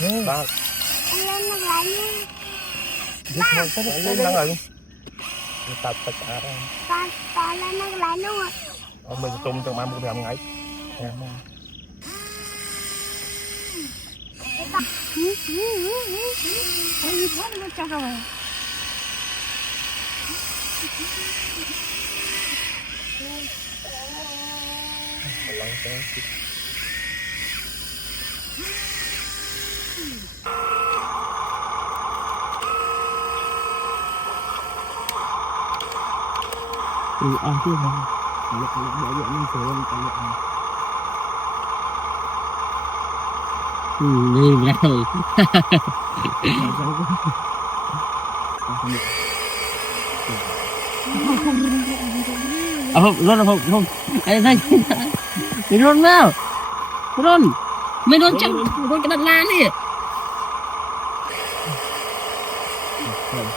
Ba. Lên nó lại nha. Lên đang rồi. Tập tất cả đó. Ta lên nó lại luôn à. Mình tung từ mang một làm ngay. Ôi thoát nó cho rồi. Ăn chứ không lực bộ dụng như sữa đi tại đi ra rồi không không ai đây mình run nào run mình run chắc run cái đặt lan đi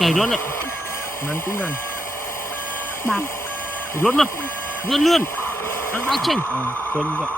trời run ạ Năn cũng năn. Bạc. run mà run luôn ăn ba chân Chân vậy.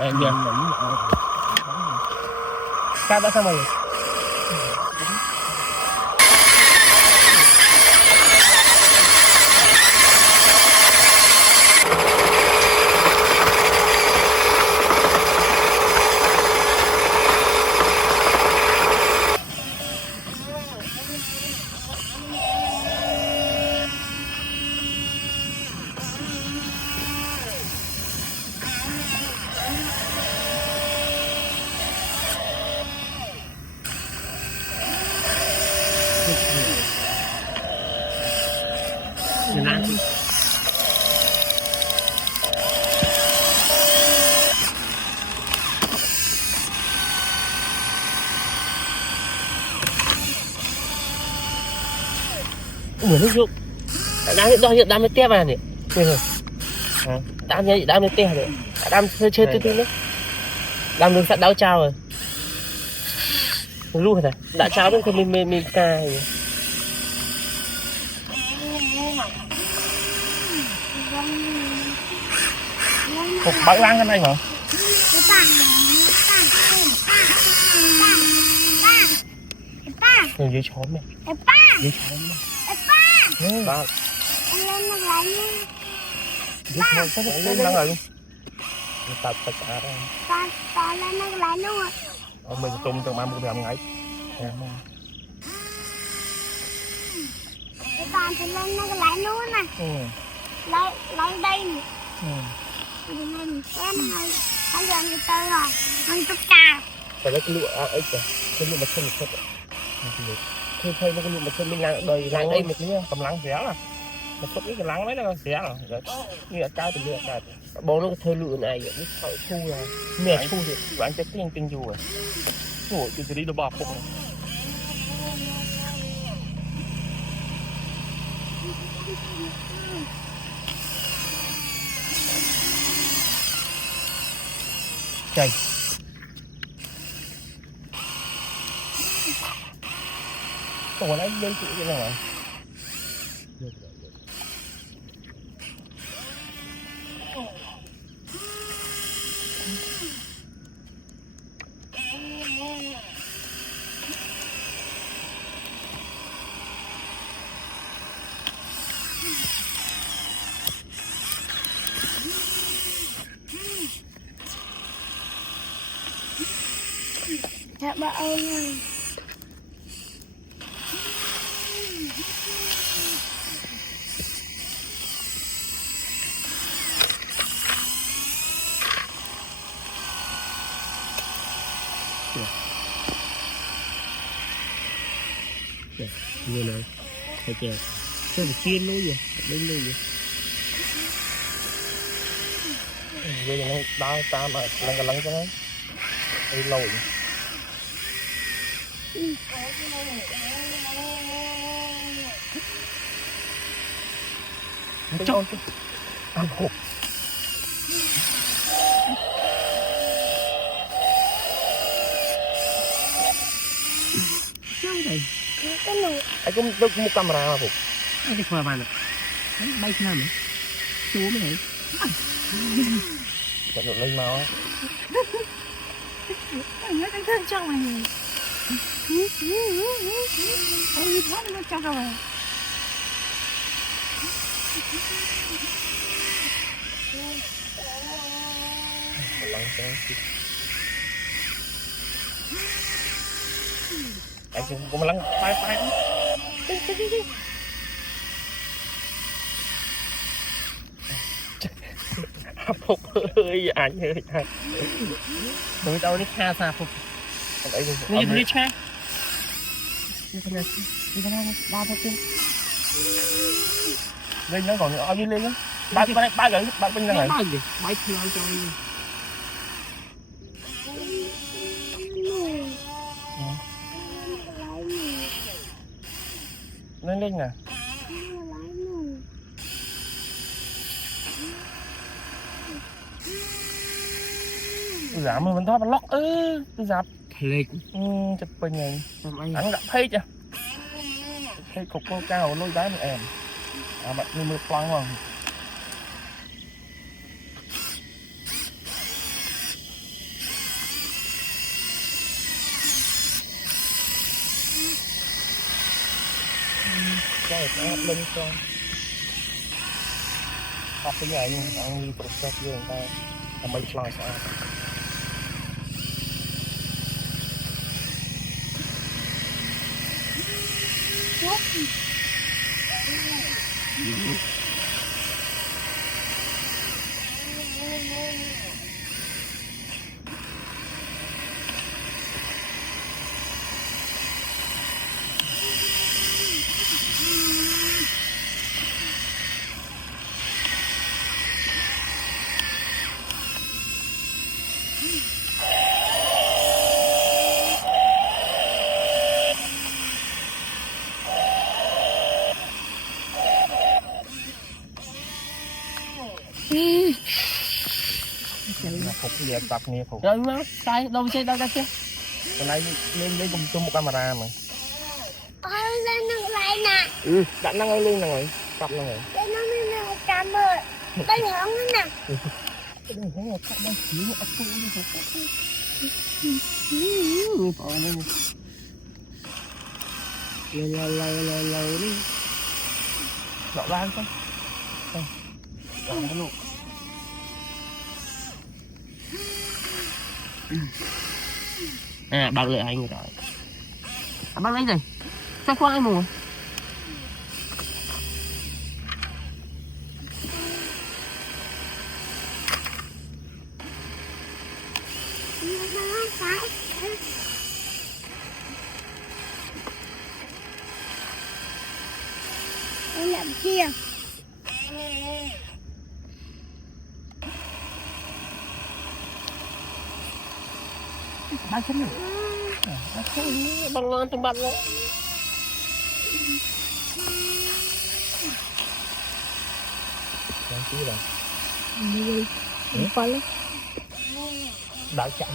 em giờ Cắt đã xong rồi. Người nước dụng đang mới tép vào này đang mới tép rồi đang chơi tí nữa đang đường sắt đáo trao rồi luôn rồi đã trao đến thì mình cài Một bãi lang cái này hả? dưới chóm này dưới chóm này Ba. Lên nó lại nha. Lên đang rồi. Tập tất cả đó. Ta lên nó lại luôn à. Mình tung từ mang một làm ngay. Ta thì lên nó lại luôn nè. Lấy đây nè. Mình cái này bây giờ người ta rồi mình túc cà phải lấy cái lụa ấy kìa cái lụa mặt chân một chút thôi nó cái lụa mặt chân mình lang đây một tí Cầm lăng xé là. Một chút ít cái lăng đấy nó xé rồi. như là cao từ lụa cả bố nó thôi lụa này biết sợ thu là mẹ thu được Bạn chết tinh dù rồi. Ủa chứ đi đâu bọc không. trời Còn anh lên chịu cái nào Dạ bà ơi. như này phải kìa sao mà chiên luôn vậy lên luôn vậy Bây giờ nó đau ta mà lăn cho nó. Đi lâu vậy. Chọn Ăn hộp. này Cái này Anh có một camera mà hộp. anh đi qua bàn này bay nào nữa xuống này Chạy được lên mau á. Nó đang thân cho mày. Ôi thoát nó cho rồi. Lăn sang. Anh cũng lăn tay. Phục ơi anh ơi anh. Đừng đâu đi kha xa phục. Đấy Đi đi cha. Đi cái này ba thôi chứ. lên nó còn ở dưới lên á. Ba gần ba bên này. Ba gì? Ba thì ăn cho. Lên nè. Giảm mà mình thoát lóc giảm Lệch. chụp bình này Làm anh gặp thấy chưa thấy cục cô cao lôi đá này em bạn như mưa plong không cái này nó lên con học cái này nhưng ăn như cục cho người ta làm mấy plong sao phục về tập nghe phục rồi nó sai đâu chơi đâu ra chứ hôm nay lên cùng chung một camera mà lên nó lại nè. đặt năng ơi luôn nè rồi tập nè rồi Lên nó lên một trăm rồi. Đây hưởng nữa nè. cái này thấy là các bạn chỉ nó ấp đi phục lâu đi dọn ra không dọn cái luôn à bằng lại anh rồi bằng lấy gì sao khoai mùa Em làm chia. ba chân rồi bằng ngon trong bằng luôn đang chứ là Đi. Không phải lắm. đảo chặn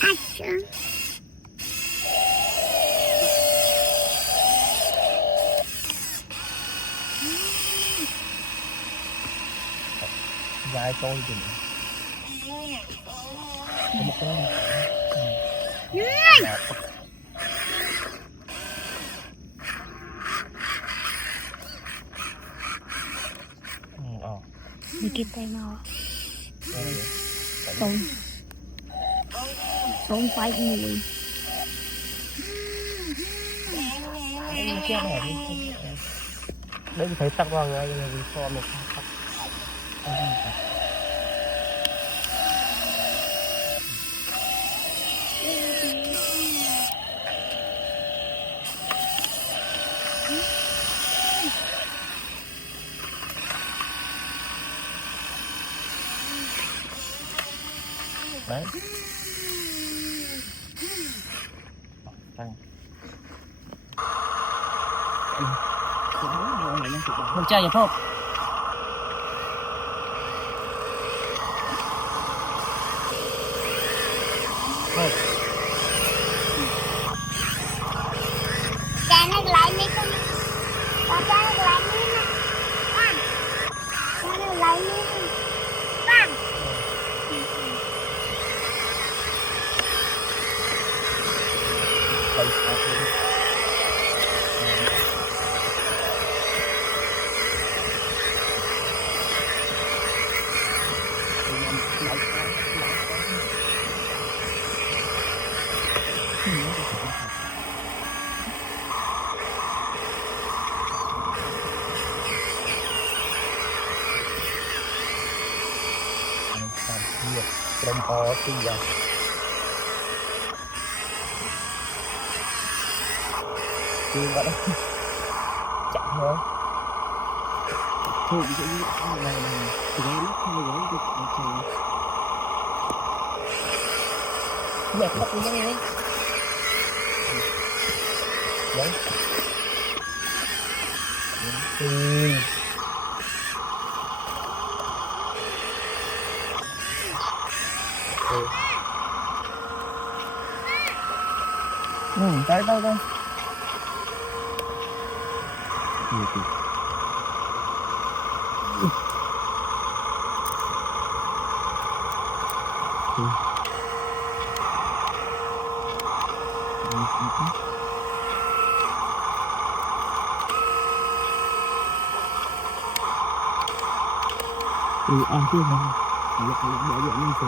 Action. dài tôi thì có một cái Đi kịp tay nào. Không phải người. đây phải tắt vào ngay là cho một tắt đấy thằng một chai vậy không Cái này lại mấy con. Cái này lại mấy nè. Con. Cái này lại mấy nè. Con. đây trong kho thì giờ chưa vậy đó chậm thôi thôi cái này thì cái lúc hai gói được giờ khóc như thế đấy tới đâu đâu chưa mà để điện lên số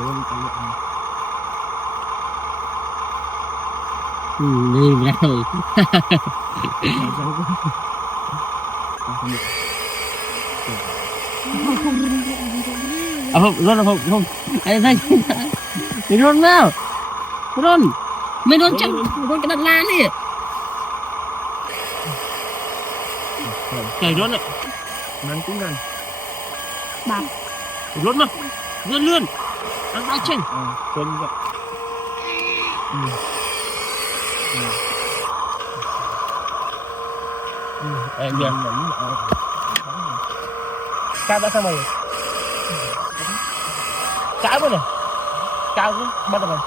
đi ra rồi không ai thấy mày run nào mày run chẳng run cái đặt lan đi trời run ạ nắng cũng gần bạc run mà lươn ăn ba chân chân vậy em giờ cao đã xong rồi cao quá nè cao quá bắt đầu